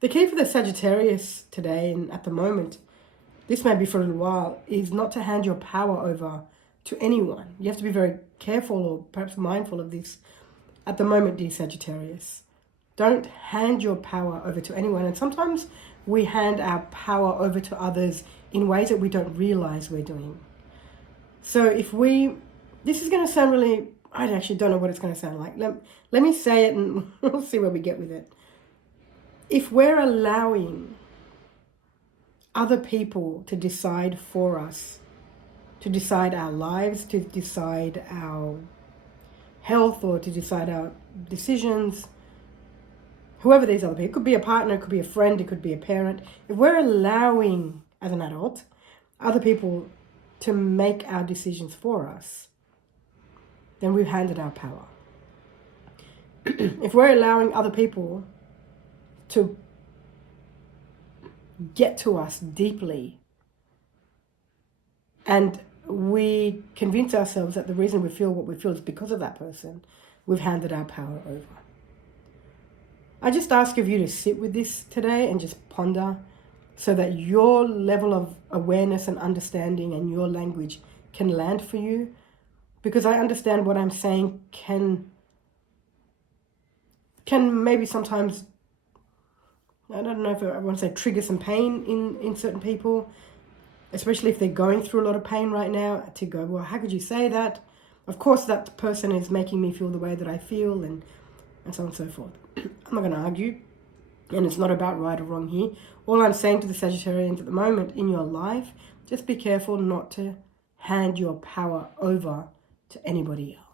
The key for the Sagittarius today and at the moment, this may be for a little while, is not to hand your power over to anyone. You have to be very careful or perhaps mindful of this at the moment, dear Sagittarius. Don't hand your power over to anyone. And sometimes we hand our power over to others in ways that we don't realize we're doing. So this is going to sound really, I actually don't know what it's going to sound like. Let me say it and we'll see where we get with it. If we're allowing other people to decide for us, to decide our lives, to decide our health, or to decide our decisions, whoever these other people, it could be a partner, it could be a friend, it could be a parent. If we're allowing, as an adult, other people to make our decisions for us, then we've handed our power. If we're allowing other people to get to us deeply, and we convince ourselves that the reason we feel what we feel is because of that person, we've handed our power over. I just ask of you to sit with this today and just ponder, so that your level of awareness and understanding and your language can land for you. Because I understand what I'm saying can maybe sometimes, I don't know if I want to say trigger some pain in certain people, especially if they're going through a lot of pain right now, to go, well, how could you say that? Of course that person is making me feel the way that I feel, and so on and so forth. I'm not going to argue, and it's not about right or wrong here. All I'm saying to the Sagittarians at the moment in your life, just be careful not to hand your power over to anybody else.